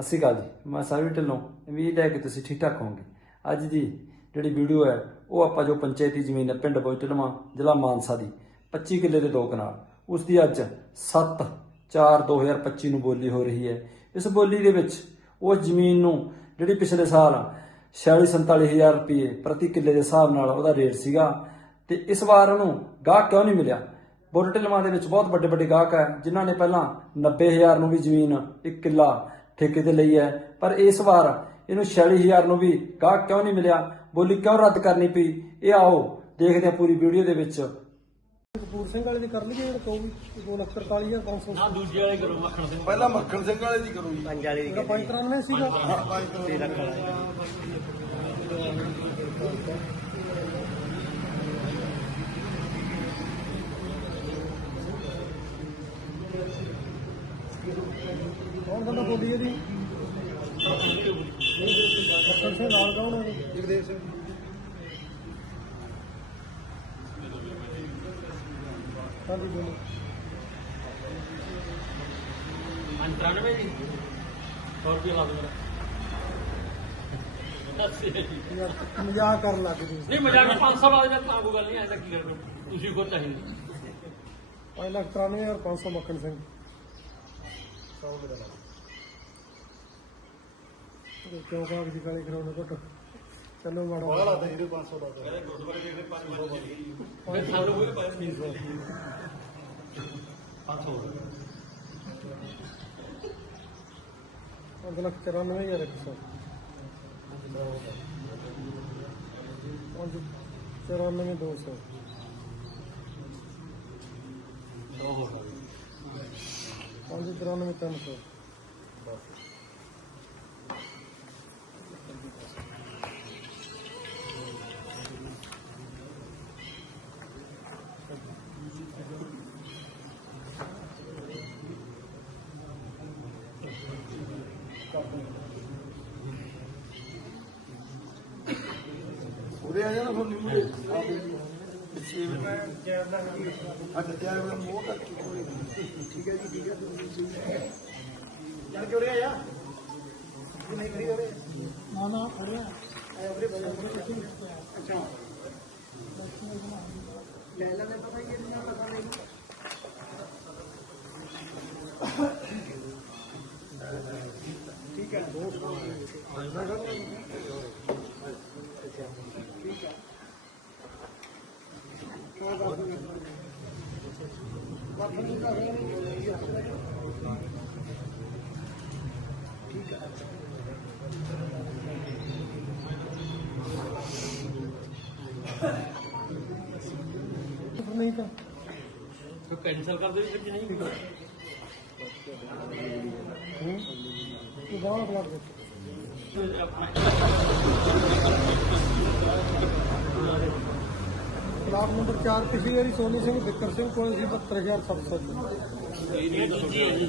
ਸਤਿ ਸ਼੍ਰੀ ਅਕਾਲ ਜੀ। ਮੈਂ ਸਾਵੀ ਢਿੱਲੋਂ। ਉਮੀਦ ਹੈ ਕਿ ਤੁਸੀਂ ਠੀਕ ਠਾਕ ਹੋਵੋਗੇ। ਅੱਜ ਦੀ ਜਿਹੜੀ ਵੀਡੀਓ ਹੈ, ਉਹ ਆਪਾਂ ਜੋ ਪੰਚਾਇਤੀ ਜ਼ਮੀਨ ਹੈ, ਪਿੰਡ ਬੋਇਟਲਮਾ ਜ਼ਿਲ੍ਹਾ ਮਾਨਸਾ ਦੀ 25 ਕਿੱਲੇ ਦੇ ਦੋ ਕਨਾਲ। ਉਸ ਦੀ ਅੱਜ 7 4 2025 ਨੂੰ ਬੋਲੀ ਹੋ ਰਹੀ ਹੈ। ਇਸ ਬੋਲੀ ਦੇ ਵਿੱਚ ਉਸ ਜ਼ਮੀਨ ਨੂੰ ਜਿਹੜੀ ਪਿਛਲੇ ਸਾਲ 46 47000 ਰੁਪਏ ਪ੍ਰਤੀ ਕਿੱਲੇ ਦੇ ਹਿਸਾਬ ਨਾਲ ਉਹਦਾ ਰੇਟ ਸੀਗਾ, ਤੇ ਇਸ ਵਾਰ ਉਹਨੂੰ ਗਾਹਕ ਕਿਉਂ ਨਹੀਂ ਮਿਲਿਆ? ਬੋਰਡ ਢਿਲਵਾਂ ਦੇ ਵਿੱਚ ਬਹੁਤ ਵੱਡੇ ਵੱਡੇ ਗਾਹਕ ਹੈ, ਜਿਨ੍ਹਾਂ ਨੇ ਪਹਿਲਾਂ 90000 ਨੂੰ ਵੀ ਜ਼ਮੀਨ ਇੱਕ ਕਿੱਲਾ ਠੇਕੇ ਤੇ ਲਈ ਹੈ। ਪਰ ਇਸ ਵਾਰ ਇਹਨੂੰ 46000 ਨੂੰ ਵੀ ਗਾਹਕ ਕਿਉਂ ਨਹੀਂ ਮਿਲਿਆ? ਬੋਲੀ ਕਿਉਂ ਰੱਦ ਕਰਨੀ ਪਈ? ਇਹ ਆਓ ਦੇਖਦੇ ਹਾਂ ਪੂਰੀ ਵੀਡੀਓ ਦੇ ਵਿੱਚ। ਕਪੂਰ ਸਿੰਘ ਵਾਲੇ ਦੀ ਕਰ ਲਈਏ ਜਿਹੜਾ ਕਹੋ ਵੀ? 2 ਲੱਖ 44500 ਨਾ ਦੂਜੇ ਵਾਲੇ ਕਰੋ ਮੱਖਣ ਸਿੰਘ। ਪਹਿਲਾਂ ਮੱਖਣ ਸਿੰਘ ਵਾਲੇ ਦੀ ਕਰੋ ਜੀ। ਪੰਜ ਵਾਲੇ ਦੀ ਜਿਹੜਾ 593 ਸੀਗਾ। ਛੇ ਲੱਖ ਵਾਲਾ ਕੌਣ ਬੰਦਾ ਬੋਲੀ ਇਹਦੀ ਮੱਖਣ ਸਿੰਘ ਨਾਲ ਕੌਣ ਹੈ ਜਗਦੇਵ ਸਿੰਘ ਹਾਂਜੀ ਬੋਲੋ 95 ਦੀ 100 ਰੁਪਏ ਲਾ ਦੋ ਜੀ। ਮਜ਼ਾਕ ਕਰਨ ਲੱਗ ਗਏ। ਨਹੀਂ ਮਜ਼ਾਕ ਨਾਲ 500 ਲਾ ਦੇ ਤਾਂ ਕੋਈ ਗੱਲ ਨਹੀਂ ਐਸਾ ਕੀ ਕਰਦੇ ਤੁਸੀਂ ਖੁਦ ਚਾਹੀਦੇ 5 ਲੱਖ 93500 ਮੱਖਣ ਸਿੰਘ। ਇਹ ਕਿਉਂ ਦੀ ਕਾਲੀ ਕਰਾਉਣਾ ਘਟ। ਚਲੋ ਮਾੜਾ ਬੜਾ ਲੱਗਦਾ ਇਹਦੇ 500 ਦਾ ਫਿਰ ਸਾਨੂੰ ਕੋਈ ਪਤਾ ਨਹੀਂ 500 ਪੰਜ ਲੱਖ 94100 ਪੰਜ 94200 ਪੰਜ 94300 ਉਰੇ ਆ ਜਾਣਾ ਤੁਹਾਨੂੰ ਮੂਰੇ ਅੱਛਾ ਤਿਆਰ ਹੋਇਆ ਮੋਹ ਕਰਕੇ ਕੋਈ ਠੀਕ ਹੈ ਜੀ ਠੀਕ ਹੈ ਜਣ ਕੇ ਉਰੇ ਆ ਜਾ ਨਹੀਂ ਖੜੀ ਉਰੇ ਨਾ ਨਾ ਖੜਿਆ ਆ ਉਰੇ ਬਜਾ ਅੱਛਾ ਲੈ ਲੈਣੇ ਪਤਾ ਹੀ ਨਹੀਂ ਪਤਾ ਨਹੀਂ ਨਹੀਂ ਤਾਂ। ਫਿਰ ਕੈਂਸਲ ਕਰ ਦੇ ਫਿਰ ਨਹੀਂ ਹੂੰ ਤੂੰ ਬਾਹਰ ਬੁਲਾ ਦੇ। ਪਲਾਟ ਨੰਬਰ 4 ਪਿਛਲੀ ਵਾਰੀ ਸੋਨੀ ਸਿੰਘ ਵਿਕਰ ਸਿੰਘ ਕੋਲ ਸੀ 72700 ਇਹ ਦੂਜੀ ਹੈ ਜੀ।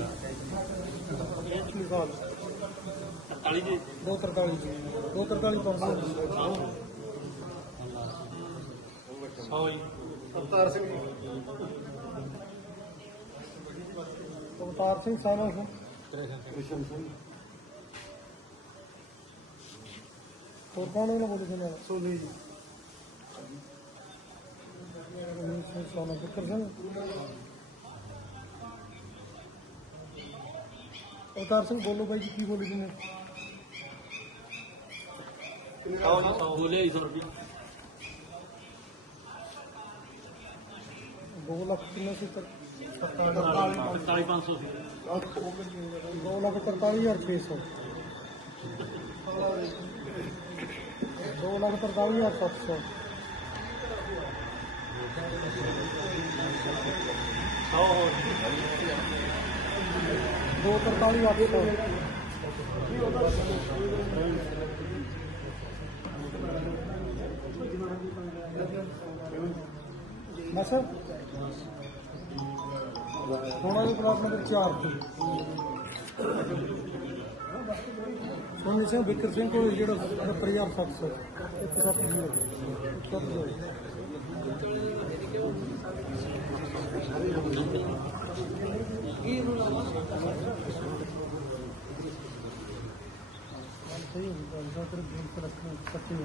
ਮਿਸਾਲ 43 ਦੀ। 243 243 500 100 ਜੀ। ਅਵਤਾਰ ਸਿੰਘ ਜੀ। ਅਵਤਾਰ ਸਿੰਘ ਸਾਨਾ ਕ੍ਰਿਸ਼ਨ ਸਿੰਘ ਹੋਰ ਕੌਣ ਉਹਨਾਂ ਬੋਲੇ ਸੀ ਨਾਲ ਸੋਨੀ ਜੀ। ਰਮੇਸ਼ ਸਿੰਘ ਸਿੰਘ। ਅਵਤਾਰ ਸਿੰਘ, ਬੋਲੋ ਬਾਈ ਜੀ, ਕੀ ਬੋਲੀ ਜੀ ਨੇ ਆਓ 100 ਬੋਲੇ 100 ਰੁਪਏ ਦੋ ਲੱਖ ਕਿੰਨੇ ਸੀ? ਸਰ 47500 ਸੀ। ਦੋ ਲੱਖ 43600 2 ਲੱਖ 43700 ਦੋ 43 800 ਬਸ ਸੋਨਾ ਦੇ ਪਲਾਟ ਨੰਬਰ 4 ਤੇ ਸੋਨੀ ਸਿੰਘ ਵਿਕਰ ਸਿੰਘ ਕੋਲ ਜਿਹੜਾ 70700 170 ਕੀ ਸਹੀ ਹੋ ਗਿਆ ਤਾਂ ਫਿਰ ਗੇਮ ਤੇ ਰੱਖਣਾ ਕੱਟੀ ਹੋ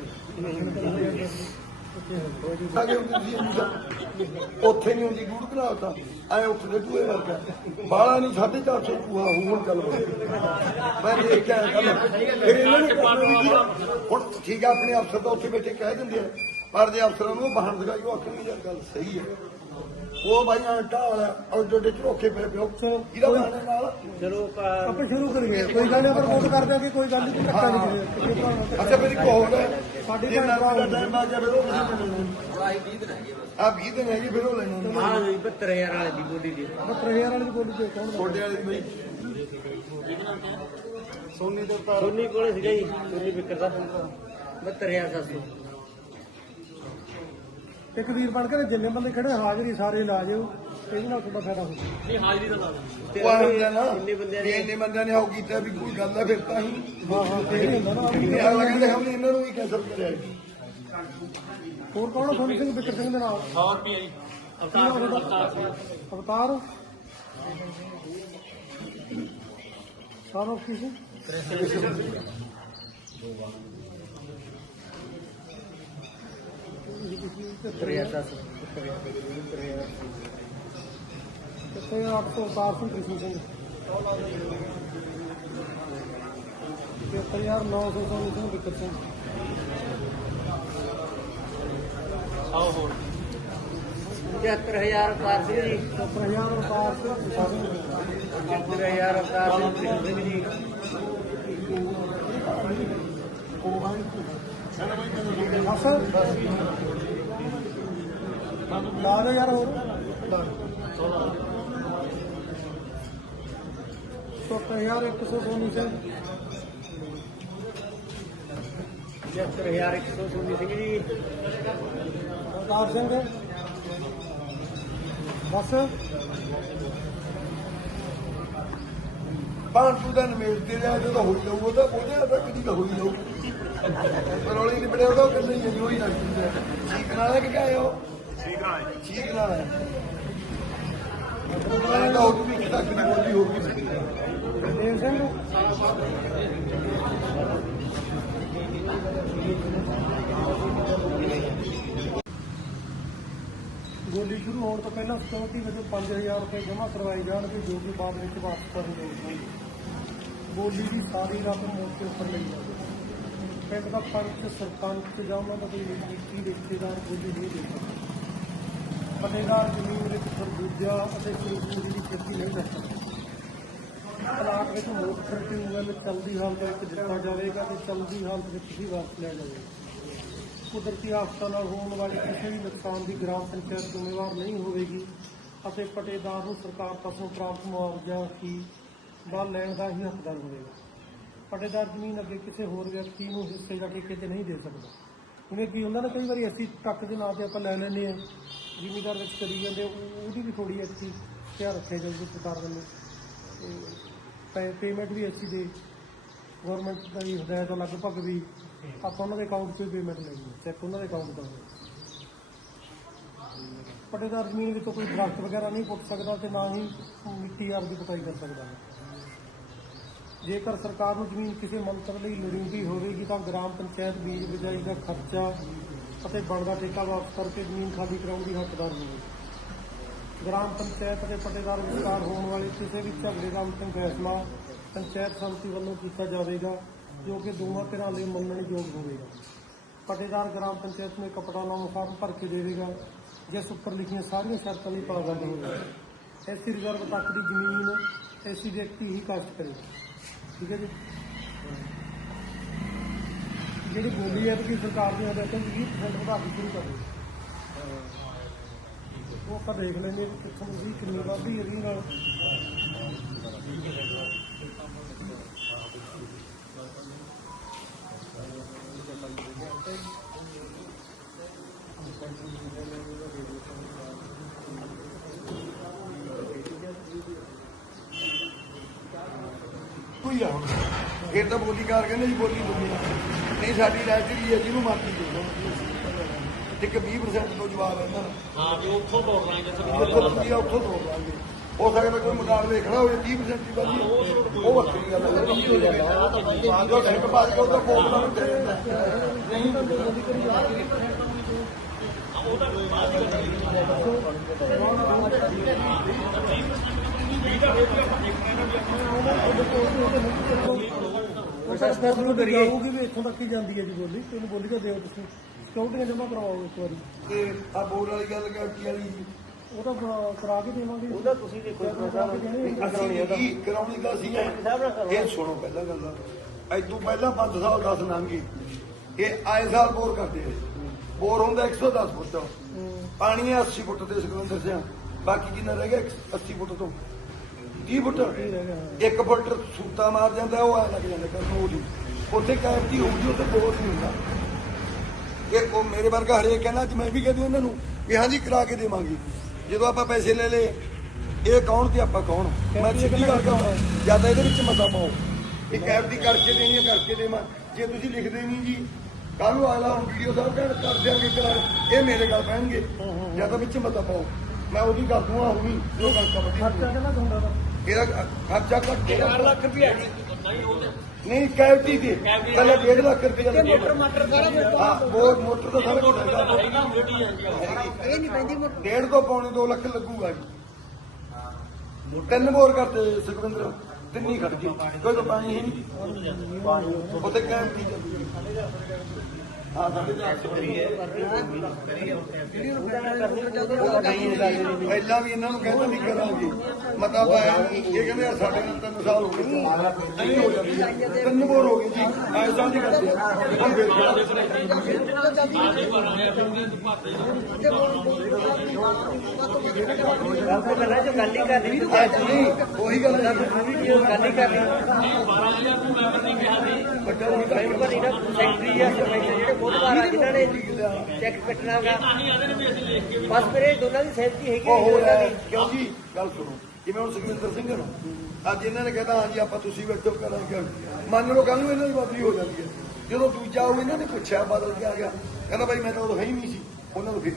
ਅੱਗੇ ਹੁੰਦੀ ਸੀ ਇੰਨੀ ਉੱਥੇ ਨਹੀਂ ਹੁੰਦੀ, ਗੁੜ ਘਲਾਤਾ ਐ ਉੱਠਦੇ ਟੂਏ ਵਰਗਾ। ਬਾਲਾ ਨਹੀਂ 450 ਟੂਆ ਹੁਣ ਚੱਲ ਪਿਆ। ਮੈਂ ਦੇਖ ਕੇ ਆਇਆ ਕੱਲ ਫਿਰ ਇਹਨਾਂ ਨੇ ਕਰਨਾ ਵੀ ਕੀ ਆ? ਹੁਣ ਠੀਕ ਆ, ਆਪਣੇ ਅਫਸਰ ਤਾਂ ਉੱਥੇ ਬੈਠੇ ਕਹਿ ਦਿੰਦੇ ਆ। ਪਰ ਜੇ ਅਫਸਰਾਂ ਨੂੰ ਬਾਹਰ ਦਿਖਾਈ, ਉਹ ਆਖਣਗੇ, ਯਾਰ ਗੱਲ ਸਹੀ ਹੈ। ਉਹ ਭਾਈ ਆ ਢਾਲ ਆ, ਔਰ ਜੋਡੇ ਝੋਕੇ ਪਏ ਪਿਓ। ਇਹਦਾ ਬਾਣੇ ਨਾਲ ਚਲੋ ਆਪਾਂ ਸ਼ੁਰੂ ਕਰੀਏ। ਕੋਈ ਗੱਲ ਨਹੀਂ ਆਪਾਂ ਰਿਪੋਰਟ ਕਰ ਦਿਆਂਗੇ ਕੋਈ ਗੱਲ ਨਹੀਂ ਧੱਕਾ ਨਹੀਂ ਅੱਛਾ ਮੇਰੀ ਕੋਲ ਹੈ ਸਾਡੀ ਮੈਂ ਭਰਾ ਟਾਈਮ ਆ ਗਿਆ ਫਿਰ ਉਹ ਕਿਸੇ ਨੇ ਲੈਣਾ ਆ 20 ਦਿਨ ਹੈਗੇ ਫਿਰ ਉਹ ਲੈਣਾ ਹਾਂ 72000 ਵਾਲੇ ਦੀ ਬੋਲੀ ਦੀ। ਬੱਤਰ ਹਜ਼ਾਰ ਵਾਲੀ ਬੋਲੀ ਤੇ ਕੌਣ ਦਾ ਛੋਟੇ ਵਾਲੀ ਬਈ ਸੋਨੀ ਦੇ ਤਾਰ ਸੋਨੀ ਕੋਲੇ ਸੀਗਾ ਜੀ ਸੋਨੀ ਬਿੱਕਰ ਦਾ 72700 ਇੱਕ ਵੀਰ ਬਣ ਕੇ ਤੇ ਜਿੰਨੇ ਬੰਦੇ ਖੜੇ ਹਾਜ਼ਰੀ ਸਾਰੇ ਲਾ ਜਿਓ ਇਹਦੇ ਨਾਲ ਤੁਹਾਡਾ ਫਾਇਦਾ ਹੋਊਗਾ। ਨਹੀਂ ਹਾਜ਼ਰੀ ਦਾ ਲਾ ਨਾ ਕਿੰਨੇ ਬੰਦਿਆਂ ਵੀ ਨੇ ਇੰਨੇ ਬੰਦਿਆਂ ਨੇ ਆਉ ਕੀਤਾ ਵੀ ਕੋਈ ਗੱਲ ਹੈ ਫਿਰ ਤਾਂ ਹੀ ਹਾਂ ਹਾਂ ਤੇ ਇਹ ਹੁੰਦਾ ਨਾ। ਇਹ ਕਹਿੰਦੇ ਹਮਨੇ ਇਹਨਾਂ ਨੂੰ ਵੀ ਕੈਂਸਲ ਕਰਿਆ ਜੀ। ਹੋਰ ਕੌਣ ਆ? ਸੋਨੀ ਸਿੰਘ ਬਿੱਕਰ ਸਿੰਘ ਦੇ ਨਾਲ। 100 ਰੁਪਏ ਜੀ? ਅਵਤਾਰ ਅਵਤਾਰ ਅਵਤਾਰ। ਸਾਰਾ ਕੀ ਸੀ? ਕਿੱਥੇ 800 ਅਵਤਾਰ ਸਿੰਘ ਕ੍ਰਿਸ਼ਨ ਸਿੰਘ ਕਿੱਥੇ ਯਾਰ 900 ਸੋਨੀ ਸਿੰਘ ਆਓ ਹੋਰ 75000 ਅਵਤਾਰ ਸਿੰਘ ਜੀ 70000 ਅਵਤਾਰ ਸਿੰਘ 75000 ਅਵਤਾਰ ਸਿੰਘ ਕ੍ਰਿਸ਼ਨ ਸਿੰਘ ਬਸ। ਲਾ ਦੇ ਯਾਰ ਹੋਰ। ਸੱਤ ਹਜ਼ਾਰ ਇੱਕ ਸੌ ਸੋਨੀ ਸਿੰਘ। 75100 ਸੋਨੀ ਸਿੰਘ ਜੀ। ਅਵਤਾਰ ਸਿੰਘ। ਬਸ। ਪੰਜ ਦਾ ਨਮੇੜ ਤੇ ਲਿਆ ਜਦੋਂ ਹੋਈ ਜਾਊ ਉਹਦਾ ਉਹਦੇ ਤਾਂ ਕਿਹਦੀ ਦਾ ਹੋਈ ਜਾਊ। ਪਰ ਉਹਲੀ ਨਹੀਂ ਬੜਿਆ ਉਹਦਾ ਕਿੰਨੀ ਜਿਹੀ ਹੋਈ ਲੱਗਦੀ ਹੈ। ਠੀਕ ਨਾਲ ਹੈ ਕਿ ਕਾਇਓ ਠੀਕ ਨਾਲ ਹੈ ਠੀਕ ਨਾਲ ਹੈ ਮੈਂ ਤਾਂ ਉਹ ਵੀ ਤੱਕ ਦੀ ਬੋਲੀ ਹੋ ਗਈ ਦੇਵ ਸਿੰਘ? ਗੋਲੀ ਸ਼ੁਰੂ ਹੋਣ ਤੋਂ ਪਹਿਲਾਂ ਸਿਕਿਉਰਿਟੀ ਵਜੋਂ 5000 ਰੁਪਏ ਜਮ੍ਹਾਂ ਕਰਵਾਏ ਜਾਣਗੇ ਜੋ ਕਿ ਬਾਅਦ ਵਿੱਚ ਵਾਪਸ ਕਰਨ ਹੋਣਗੇ ਬੋਲੀ ਦੀ ਸਾਰੀ ਰਕਮ ਮੌਕੇ ਉੱਪਰ ਲਈ ਜਾਵੇਗੀ। ਪਿੰਡ ਦਾ ਪੰਚ ਸਰਪੰਚ ਜਾਂ ਉਹਨਾਂ ਦਾ ਕੋਈ ਨਿੱਜੀ ਰਿਸ਼ਤੇਦਾਰ ਕੁਝ ਨਹੀਂ ਦੇ ਸਕਦਾ। ਪਟੇਦਾਰ ਜ਼ਮੀਨ ਵਿੱਚ ਖਰਬੂਜਾ ਅਤੇ ਸੂਰਜਮੁਖੀ ਦੀ ਖੇਤੀ ਨਹੀਂ ਕਰ ਸਕਦਾ। ਪਲਾਟ ਵਿੱਚ ਮੋਟਰ ਟਿਊਬਵੈੱਲ ਚੱਲਦੀ ਹਾਲਤ ਵਿੱਚ ਦਿੱਤਾ ਜਾਵੇਗਾ ਤੇ ਚੱਲਦੀ ਹਾਲਤ ਵਿੱਚ ਹੀ ਵਾਪਸ ਲਿਆ ਜਾਵੇਗਾ। ਕੁਦਰਤੀ ਆਫਤਾਂ ਨਾਲ ਹੋਣ ਵਾਲੇ ਕਿਸੇ ਵੀ ਨੁਕਸਾਨ ਦੀ ਗ੍ਰਾਮ ਪੰਚਾਇਤ ਜ਼ਿੰਮੇਵਾਰ ਨਹੀਂ ਹੋਵੇਗੀ ਅਤੇ ਪਟੇਦਾਰ ਨੂੰ ਸਰਕਾਰ ਪਾਸੋਂ ਪ੍ਰਾਪਤ ਮੁਆਵਜ਼ਾ ਹੀ ਬਾਲ ਲੈਣ ਦਾ ਹੀ ਹੱਕਦਾਰ ਹੋਵੇਗਾ। ਪਟੇਦਾਰ ਜ਼ਮੀਨ ਅੱਗੇ ਕਿਸੇ ਹੋਰ ਵਿਅਕਤੀ ਨੂੰ ਹਿੱਸੇ ਜਾਂ ਠੇਕੇ ਤੇ ਨਹੀਂ ਦੇ ਸਕਦਾ। ਜਿਵੇਂ ਕਿ ਉਹਨਾਂ ਨੇ ਕਈ ਵਾਰੀ ਅਸੀਂ ਟੱਕ ਦੇ ਨਾਂ ਤੇ ਆਪਾਂ ਲੈ ਲੈਂਦੇ ਹਾਂ, ਜ਼ਿਮੀਦਾਰ ਵਿੱਚ ਕਰੀ ਜਾਂਦੇ ਉਹਦੀ ਵੀ ਥੋੜੀ ਅੱਛੀ ਧਿਆਨ ਰੱਖਿਆ ਜਾਊਗਾ ਸਰਕਾਰ ਵੱਲੋਂ। ਤੇ ਪੇਮੈਂਟ ਵੀ ਅੱਛੀ ਦੇ ਗਵਰਨਮੈਂਟ ਦਾ ਵੀ ਹਦਾਇਤ ਆ, ਲਗਭਗ ਵੀ ਆਪਾਂ ਉਹਨਾਂ ਦੇ ਅਕਾਊਂਟ 'ਚ ਪੇਮੈਂਟ ਲੈਣੀ ਚੈੱਕ ਉਹਨਾਂ ਦੇ ਅਕਾਊਂਟ ਦਾ ਹੋਵੇ ਪਟੇਦਾਰ ਜ਼ਮੀਨ ਵਿੱਚੋਂ ਕੋਈ ਦਰਖਤ ਵਗੈਰਾ ਨਹੀਂ ਪੁੱਟ ਸਕਦਾ ਤੇ ਨਾ ਹੀ ਮਿੱਟੀ ਆਪ ਦੀ ਕਟਾਈ ਕਰ ਸਕਦਾ। ਹੈ ਜੇਕਰ ਸਰਕਾਰ ਨੂੰ ਜ਼ਮੀਨ ਕਿਸੇ ਮੰਤਰ ਲਈ ਲੋੜੀਂਦੀ ਹੋਵੇਗੀ ਤਾਂ ਗ੍ਰਾਮ ਪੰਚਾਇਤ ਬੀਜ ਬਿਜਾਈ ਦਾ ਖਰਚਾ ਅਤੇ ਬਣਦਾ ਠੇਕਾ ਵਾਪਸ ਕਰਕੇ ਜ਼ਮੀਨ ਖਾਲੀ ਕਰਾਉਣ ਦੀ ਹੱਕਦਾਰ ਹੋਵੇਗੀ ਗ੍ਰਾਮ ਪੰਚਾਇਤ ਅਤੇ ਪਟੇਦਾਰ ਵਿਚਕਾਰ ਹੋਣ ਵਾਲੇ ਕਿਸੇ ਵੀ ਝਗੜੇ ਦਾ ਅੰਤਿਮ ਫੈਸਲਾ ਪੰਚਾਇਤ ਸੰਮਤੀ ਵੱਲੋਂ ਕੀਤਾ ਜਾਵੇਗਾ, ਜੋ ਕਿ ਦੋਵਾਂ ਧਿਰਾਂ ਲਈ ਮੰਨਣਯੋਗ ਹੋਵੇਗਾ। ਪਟੇਦਾਰ ਗ੍ਰਾਮ ਪੰਚਾਇਤ ਨੂੰ ਇੱਕ ਪਟਾਨਾਮਾ ਫਾਰਮ ਭਰ ਕੇ ਦੇਵੇਗਾ, ਜਿਸ ਉੱਪਰ ਲਿਖੀਆਂ ਸਾਰੀਆਂ ਸ਼ਰਤਾਂ ਦੀ ਪਾਬੰਦੀ ਹੋਵੇਗਾ। ਐਸੀ ਰਿਜ਼ਰਵ ਤੱਕ ਦੀ ਜ਼ਮੀਨ ਐਸੀ ਵਿਅਕਤੀ ਹੀ ਕਾਸ਼ਤ ਕਰੇ। ਠੀਕ ਹੈ ਜੀ। ਜਿਹੜੀ ਬੋਲੀ ਹੈ ਕਿ ਸਰਕਾਰ ਦੀਆਂ ਹਦਾਇਤਾਂ 20% ਵਧਾ ਕੇ ਸ਼ੁਰੂ ਕਰ ਦਿੱਤੀ। ਉਹ ਆਪਾਂ ਦੇਖ ਲੈਂਦੇ ਹਾਂ ਕਿ ਕਿੱਥੋਂ ਦੀ ਕਿੰਨੀ ਵਾਧੀ ਇਹਦੀ ਨਾਲ। ਕੋਈ ਆ ਹੁਣ। ਫਿਰ ਤਾਂ ਬੋਲੀਕਾਰ ਕਹਿੰਦੇ ਜੀ ਬੋਲੀ ਬੋਲੀ। ਨਹੀਂ ਸਾਡੀ ਰੈਜਰੀ ਹੈ ਜਿਹਨੂੰ ਮਰਜ਼ੀ ਦੇ ਦਿਓ। ਇੱਕ 20% ਤੋਂ ਜਵਾਬ ਹੈ ਦਾ ਹਾਂ ਵੀ ਉੱਥੋਂ ਤੋੜ ਲਾਂਗੇ ਜਿੱਥੋਂ ਤੁਸੀਂ ਆ ਉੱਥੋਂ ਤੋੜ ਲਾਂਗੇ। ਹੋ ਸਕਦਾ ਕੋਈ ਮਕਾਨ ਵੇਖਣਾ ਹੋਵੇ 30% ਦੀ ਵਧੀ ਉਹ ਵੱਖਰੀ ਗੱਲ ਹੈ। ਜੋ ਸਿੰਘ ਬਾਜ ਕੋ ਤਾਂ ਕੋਲ ਨਾ ਦੇ ਨਹੀਂ। ਉਹ ਸਰ ਤੁਹਾਨੂੰ ਦਿਖਾਊਗੀ ਵੀ ਇੱਥੋਂ ਤੱਕ ਹੀ ਜਾਂਦੀ ਹੈ ਜੀ ਬੋਲੀ। ਤੈਨੂੰ ਬੋਲੀ ਤਾਂ ਦਿਓ ਤੁਸੀਂ। ਸਿਕਿਉਰਟੀਆਂ ਜਮ੍ਹਾਂ ਕਰਵਾਓ ਇੱਕ ਵਾਰੀ। ਤੇ ਆ ਬੋਲ ਵਾਲੀ ਗੱਲ ਕਰਤੀ ਵਾਲੀ? ਉਹ ਤਾਂ ਬ- ਕਰਾ ਕੇ ਦੇਵਾਂਗੇ। ਉਹਦਾ ਤੁਸੀਂ ਦੇਖੋ ਕਰਾ ਕੇ ਦੇਣੀ ਅਸੀਂ ਕੀ ਕਰਾਉਣੀ ਦਾ ਸੀ ਇਹ ਸੁਣੋ ਪਹਿਲਾਂ ਗੱਲ। ਐਦੋਂ ਪਹਿਲਾਂ 5 ਸਾਲ 10 ਲੰਘੇ। ਇਹ ਆਏ ਸਾਲ ਬੋਰ ਕਰਦੇ ਆ। ਬੋਰ ਹੁੰਦਾ 110 ਫੁੱਟ। ਪਾਣੀ ਹੈ 80 ਫੁੱਟ ਤੇ ਸਿੰਘ। ਬਾਕੀ ਕਿੰਨਾ ਰਹਿ ਗਿਆ 80 ਫੁੱਟ ਤੋਂ। 30 ਫੁੱਟ? ਇੱਕ ਫੁੱਟ ਸੂਤਾ ਮਾਰ ਜਾਂਦਾ ਉਹ ਐ ਲੱਗ ਜਾਂਦਾ ਕਰਨ ਉਹਦੀ ਉੱਥੇ ਕੈਪਟੀ ਹੋਊਗੀ ਉੱਥੇ ਬੋਰ ਨਹੀਂ ਹੁੰਦਾ। ਇਹ ਉਹ ਮੇਰੇ ਵਰਗਾ ਹਰੇਕ ਕਹਿੰਦਾ ਅੱਜ ਮੈਂ ਵੀ ਕਹਦੀ ਉਹਨਾਂ ਨੂੰ ਵੀ ਹਾਂਜੀ ਕਰਾ ਕੇ ਦੇਵਾਂਗੇ। ਜਦੋਂ ਆਪਾਂ ਪੈਸੇ ਲੈ ਲਏ ਇਹ ਕੌਣ ਤੇ ਆਪਾਂ ਕੌਣ? ਮੈਂ ਸਿੱਧੀ ਗੱਲ ਕਹਾਂ ਜਾਂ ਤਾਂ ਇਹਦੇ ਵਿੱਚ ਮਤਾ ਪਾਓ। ਇਹ ਕੈਬ ਦੀ ਕਰਕੇ ਦੇਣੀ ਹੈ ਕਰਕੇ ਦੇਵਾਂ। ਜੇ ਤੁਸੀਂ ਲਿਖਦੇ ਨਹੀਂ ਜੀ ਕੱਲ ਨੂੰ ਆਲਾ ਹੁਣ ਵੀਡੀਓ ਸਾਹਿਬ ਕਹਿਣ ਕਰ ਦਿਆਂਗੇ ਕਰਾ ਇਹ ਮੇਰੇ ਗੱਲ ਪੈਣਗੇ ਜਾਂ ਤਾਂ ਵਿੱਚ ਮਤਾ ਪਾਓ। ਮੈਂ ਉਹਦੀ ਕਰ ਦੂੰਗਾ ਹੁਣੀ ਜੋ ਗੱਲ ਖਰਚਾ ਕਰਦੀ ਕਿੰਨਾ ਕੁ ਹੁੰਦਾ ਵਾ ਇਹਦਾ ਖਰਚਾ ਘੱਟ 4 ਲੱਖ ਰੁਪਏ ਨਹੀਂ ਕੈਬਟੀ ਦੀ। ਪਹਿਲਾਂ 1.5 ਲੱਖ ਰੁਪਏ ਦਾ ਮੋਟਰ ਮਾਟਰ ਸਾਰਾ ਕੁਝ ਹਾਂ ਬੋਰ ਮੋਟਰ ਤਾਂ ਸਾਰਾ ਕੁਝ ਹੈਗਾ ਇਹ ਨਹੀਂ ਪੈਂਦੀ ਡੇਢ ਤੋਂ ਪੌਣੇ 2 ਲੱਖ ਲੱਗੂਗਾ ਜੀ। ਤਿੰਨ ਬੋਰ ਕਰਤੇ ਸੁਖਵਿੰਦਰ ਤਿੰਨੀ ਖੜ ਗਈ ਕੋਈ ਤਾਂ ਪਾਣੀ ਹੀ ਨਹੀਂ। ਉੱਥੇ ਚੱਲਦੀ ਹਾਂ ਸਾਡੇ ਪਹਿਲਾਂ ਵੀ ਇਹਨਾਂ ਨੂੰ ਕਹਿੰਦਾ ਨਹੀਂ ਕਰਾਂਗੇ ਮਤਾ ਪਾਇਆ। ਇਹ ਕਹਿੰਦੇ ਸਾਡੇ ਨਾਲ ਤਿੰਨ ਸਾਲ ਹੋ ਗਏ ਨਹੀਂ ਹੋ ਜਾਂਦੀ। ਤਿੰਨ ਬੋਰ ਹੋ ਗਏ ਜੀ। ਐਸਾ ਨਹੀਂ ਕਰਦੇ ਹੁਣ ਫਿਰ ਉਹੀ ਗੱਲ ਗੱਲ ਹੀ। ਕਰ ਰਹੀ 12000 ਤੂੰ ਮੈਂਬਰ ਨਹੀਂ ਕਿਹਾ। ਨਾ ਸੈਕਟਰੀ ਆ ਸਰਪੰਚ ਜਿਹੜੇ ਬਹੁਤ ਵਾਰ ਆ ਜਿਨ੍ਹਾਂ ਨੇ ਚੈੱਕ ਕੱਟਣਾਗਾ ਬਸ ਫਿਰ ਇਹ ਦੋਨਾਂ ਦੀ ਸਹਿਮਤੀ ਹੈਗੀ ਉਹ ਹੈ ਹੋ ਦੋਨਾਂ ਰਿਹਾ ਦੀ। ਕਿਉਂ ਜੀ? ਗੱਲ ਸੁਣੋ ਜਿਵੇਂ ਹੁਣ ਸੁਖਵਿੰਦਰ ਸਿੰਘ ਨੂੰ ਅੱਜ ਇਹਨਾਂ ਨੇ ਕਹਿੰਦਾ ਹਾਂਜੀ ਆਪਾਂ ਤੁਸੀਂ ਬੈਠੋ ਕਰਾਂਗੇ। ਮੰਨ ਲਓ ਕੱਲ ਨੂੰ ਇਹਨਾਂ ਦੀ ਬਦਲੀ ਹੋ ਜਾਂਦੀ ਹੈ। ਜਦੋਂ ਦੂਜਾ ਉਹ ਇਹਨਾਂ ਨੇ ਪੁੱਛਿਆ ਬਦਲ ਕੇ ਆ ਗਿਆ? ਕਹਿੰਦਾ ਭਾਈ ਮੈਂ ਤਾਂ ਉਦੋਂ ਹੈ ਹੀ ਨਹੀਂ ਸੀ। ਉਹਨਾਂ ਨੂੰ ਫਿਰ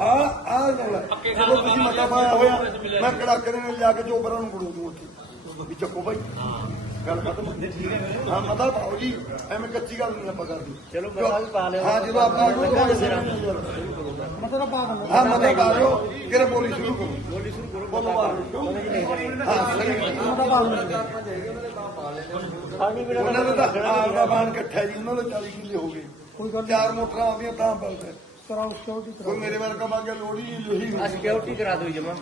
ਆ ਆ ਗੱਲ। ਜਦੋਂ ਤੁਸੀਂ ਮਤਾ ਪਾਇਆ ਹੋਇਆ ਮੈਂ ਕੜਾਕੇ ਦੇ ਨਾਲ ਜਾ ਕੇ ਚੋਬਰਾਂ ਨੂੰ ਬੜੂ ਦੂੰ ਉੱਥੇ। ਵੀ ਚੱਕੋ ਭਾਈ ਗੱਲ ਖਤਮ ਹਾਂ। ਮਤਾ ਪਾਓ ਜੀ। ਐਵੇਂ ਕੱਚੀ ਗੱਲ ਨਹੀਂ ਆਪਾਂ ਕਰਦੇ। ਚਲੋ ਮਤਾ ਵੀ ਪਾ ਲਿਓ। ਹਾਂ ਜਦੋਂ ਆਪਾਂ ਮਤਲਬ ਪਾ ਦਿੰਦਾ। ਹਾਂ ਮਤਾ ਪਾ ਦਿਓ। ਕਿਹੜਾ ਬੋਲੀ ਸ਼ੁਰੂ ਕਰੋ? ਬੋਲੀ ਸ਼ੁਰੂ ਕਰੋ ਬੋਲੋ ਹਾਂ ਸਹੀ ਮਤਲਬ ਪਾ ਦਿੰਦਾ। ਪਾਣੀ ਬਿਨਾਂ ਉਹਨਾਂ ਦਾ ਆਪ ਦਾ ਬਾਣ ਇਕੱਠਾ ਜੀ ਉਹਨਾਂ ਦੇ 40 ਕਿੱਲੇ ਹੋ ਗਏ। ਕੋਈ ਗੱਲ ਚਾਰ ਮੋਟਰਾਂ ਆਉਂਦੀਆਂ ਤਾਂ ਬਲਦਾ ਕਰਾਓ ਸਿਕਿਉਰਿਟੀ ਕੋਈ ਕਰਾਓ ਮੇਰੇ ਵਰਗਾ ਮੰਗੇ ਲੋੜੀ ਲੋਹੀ ਆ ਸਿਕਿਉਰਿਟੀ ਕਰਾ ਦਿਓ ਜਮਾ।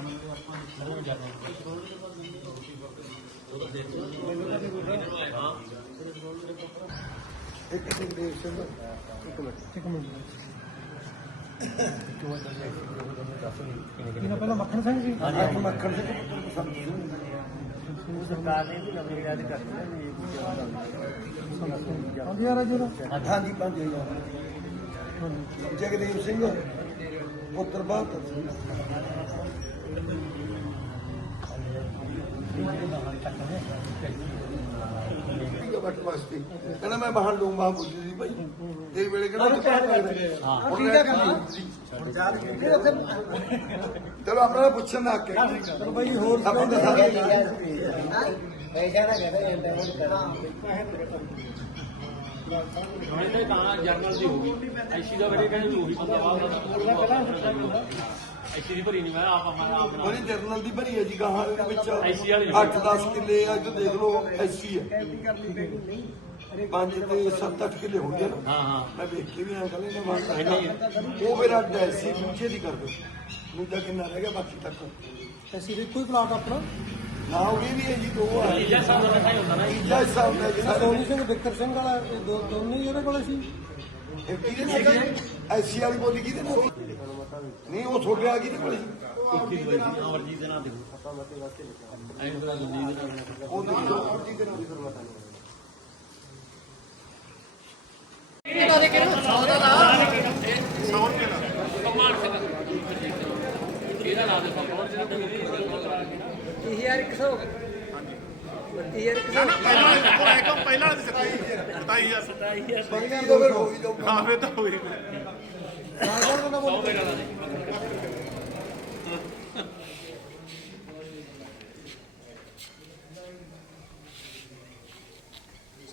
ਇੱਕ ਮਿੰਟ ਪਹਿਲਾਂ ਮੱਖਣ ਸਿੰਘ ਸੀ? ਮੱਖਣ ਸਿੰਘ। ਸਰਕਾਰ ਨੇ ਵੀ ਨਵੀਂ ਰਾਜ ਕਰਤੀ ਹਾਂਜੀ ਯਾਰ ਜੀ ਦਾ ਹਾਂਜੀ। 5000 ਜਗਦੇਵ ਸਿੰਘ ਪੁੱਤਰ ਬਹਾਦਰ ਸਿੰਘ ਠੀਕ ਹੈ ਬੱਟ ਵਾਸਤੇ ਕਹਿੰਦਾ ਮੈਂ ਬਾਹਰ ਲੂੰਗਾ ਬੁੱਝੀ ਸੀ ਭਾਈ ਤੇਰੇ ਵੇਲੇ ਕਿਹੜਾ ਹਾਂ। ਠੀਕ ਹੈ ਚਲੋ ਆਪਣਾ ਪੁੱਛਣ ਦਾ ਹੱਕ ਹੈ ਚਲੋ ਬਾਈ ਹੋਰ ਆਪਾਂ ਤਾਂ ਸਾਰੇ ਹੁਣ ਇਹ ਤਾਂ ਜਰਨਲ ਦੀ ਹੋਊਗੀ ਐਸੀ ਦਾ ਬੜੇ ਕਹਿੰਦੇ ਉਹੀ ਬੰਦਾ ਪਹਿਲਾਂ ਐਸੀ ਦੀ ਭਰੀ ਨਹੀਂ ਮੈਂ ਆਪ ਮੈਂ ਆਪ ਬਣਾ ਉਹਦੀ ਜਰਨਲ ਦੀ ਭਰੀ ਹੈ ਜੀ ਗਾਹਾਂ ਦੇ ਵਿੱਚ IC ਵਾਲੀ। 8-10 ਕਿੱਲੇ ਅੱਜ ਦੇਖ ਲਓ ਐਸੀ ਹੈ। ਪੰਜ ਤੇ 7-8 ਕਿੱਲੇ ਹੁੰਦੇ ਨੇ। ਹਾਂ ਹਾਂ। ਮੈਂ ਵੇਖ ਕੇ ਵੀ ਆ ਕਹਿੰਦੇ ਨੇ ਬਾਤ ਉਹ ਮੇਰਾ ਐਸੀ ਦੂਜੇ ਦੀ ਕਰ ਦੋ। ਦੂਜਾ ਕਿੰਨਾ ਰਹਿ ਗਿਆ ਬਾਕੀ ਤੱਕ। ਅਸੀਂ ਦੇ ਕੋਈ ਪਲਾਟ ਆਪਣਾ। ਨਾ ਉਹ ਵੀ ਹੈ ਜੀ ਦੋ ਆ। ਇਹ ਜਿਹਾ ਸਾਡਾ ਲਿਖਾਈ ਹੁੰਦਾ ਨਾ ਤੀਜਾ ਹਿੱਸਾ ਹੁੰਦਾ ਜੀ ਸੋਨੀ ਸਿੰਘ ਵਿਕਰ ਸਿੰਘ ਵਾਲਾ ਦੋ ਦੋਨੇ ਹੀ ਉਹਦੇ ਕੋਲੇ ਸੀ? ਇਹ ਕਿਹਦੇ ਨਾਲ? ਐਸੀ ਵਾਲੀ ਬੋਲੀ ਕਿਹਦੇ ਨਾਲ? ਨਹੀਂ ਉਹ ਛੋਟੇ ਆ ਗਈ ਤੇ ਕੋਲ ਅਮਰਜੀਤ ਦੇ ਨਾਂ ਦੇ ਐਂ ਤਾਂ ਜੀ ਦੇ ਨਾਂ ਉਹ ਦੇਖੋ ਜੀ ਦੇ ਨਾਲ ਇਹਦਾ ਨਾਂ ਦੇ ਪਾਪਾ ਜਿਹੜਾ ਇਹ ਯਾਰ 100 ਇਹ ਯਾਰ 100 ਪਹਿਲਾਂ ਪਹਿਲਾਂ 27000 ਬੰਦੀ ਤਾਂ ਫਿਰ ਹੋ ਹੀ ਜਾਊਗਾ ਹਾਂ ਫੇਰ ਤਾਂ ਹੋਈ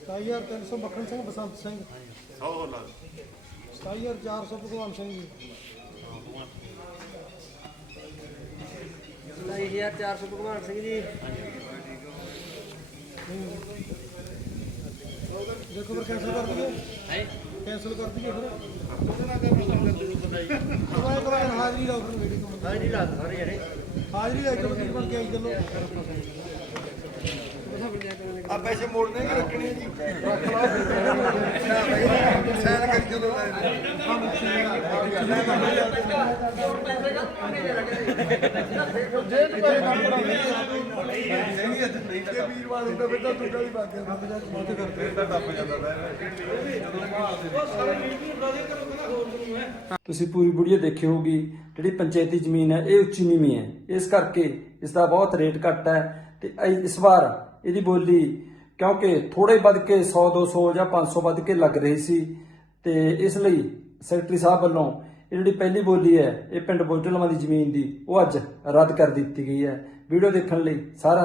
27300 ਮੱਖਣ ਸਿੰਘ ਬਸੰਤ ਸਿੰਘ। 100 ਹੋ ਲਾ 27400 ਭਗਵਾਨ ਸਿੰਘ ਜੀ। 27400 ਭਗਵਾਨ ਸਿੰਘ ਜੀ। ਦੇਖੋ ਫਿਰ ਕੈਂਸਲ ਕਰ ਦਈਏ। ਹੈ? ਕੈਂਸਲ ਕਰ ਦਈਏ ਫਿਰ। ਹਾਜ਼ਰੀ ਲਾਓ ਫਿਰ ਵੀਡੀਓ ਤੋਂ ਹਾਂ ਜੀ ਰਾਤ ਸਾਰੇ ਜਿਹੜੇ ਹਾਜ਼ਰੀ ਲੈ ਕੇ ਵਕੀਲ ਬਣ ਕੇ ਆਈ ਚੱਲੋ ਆ ਪੈਸੇ ਮੋੜਨੇ ਕਿ ਰੱਖਣੇ ਜੀ ਸੈਨ ਕਰੀ ਜਦੋਂ ਜੇ ਵੀਰਵਾਰ ਹੁੰਦਾ ਫਿਰ ਤਾਂ ਟੁੱਟਾ ਹੀ ਬਾਕੀ ਤੁਸੀਂ ਪੂਰੀ ਵੀਡੀਓ ਦੇਖੀ ਹੋਊਗੀ ਜਿਹੜੀ ਪੰਚਾਇਤੀ ਜ਼ਮੀਨ ਹੈ ਇਹ ਉੱਚੀ ਨੀਵੀਂ ਹੈ। ਇਸ ਕਰਕੇ ਇਸ ਦਾ ਬਹੁਤ ਰੇਟ ਘੱਟ ਹੈ ਤੇ ਇਸ ਵਾਰ ਇਹਦੀ ਬੋਲੀ ਕਿਉਂਕਿ ਥੋੜੇ ਵੱਧ ਕੇ 100 200 ਜਾਂ 500 ਵੱਧ ਕੇ ਲੱਗ ਰਹੀ ਸੀ ਤੇ ਇਸ ਲਈ ਸੈਕਟਰੀ ਸਾਹਿਬ ਵੱਲੋਂ ਇਹ ਜਿਹੜੀ ਪਹਿਲੀ ਬੋਲੀ ਹੈ ਇਹ ਪਿੰਡ ਬੋਟਲਵਾਂ ਦੀ ਜ਼ਮੀਨ ਦੀ ਉਹ ਅੱਜ ਰੱਦ ਕਰ ਦਿੱਤੀ ਗਈ ਹੈ। ਵੀਡੀਓ ਦੇਖਣ ਲਈ ਸਾਰਾ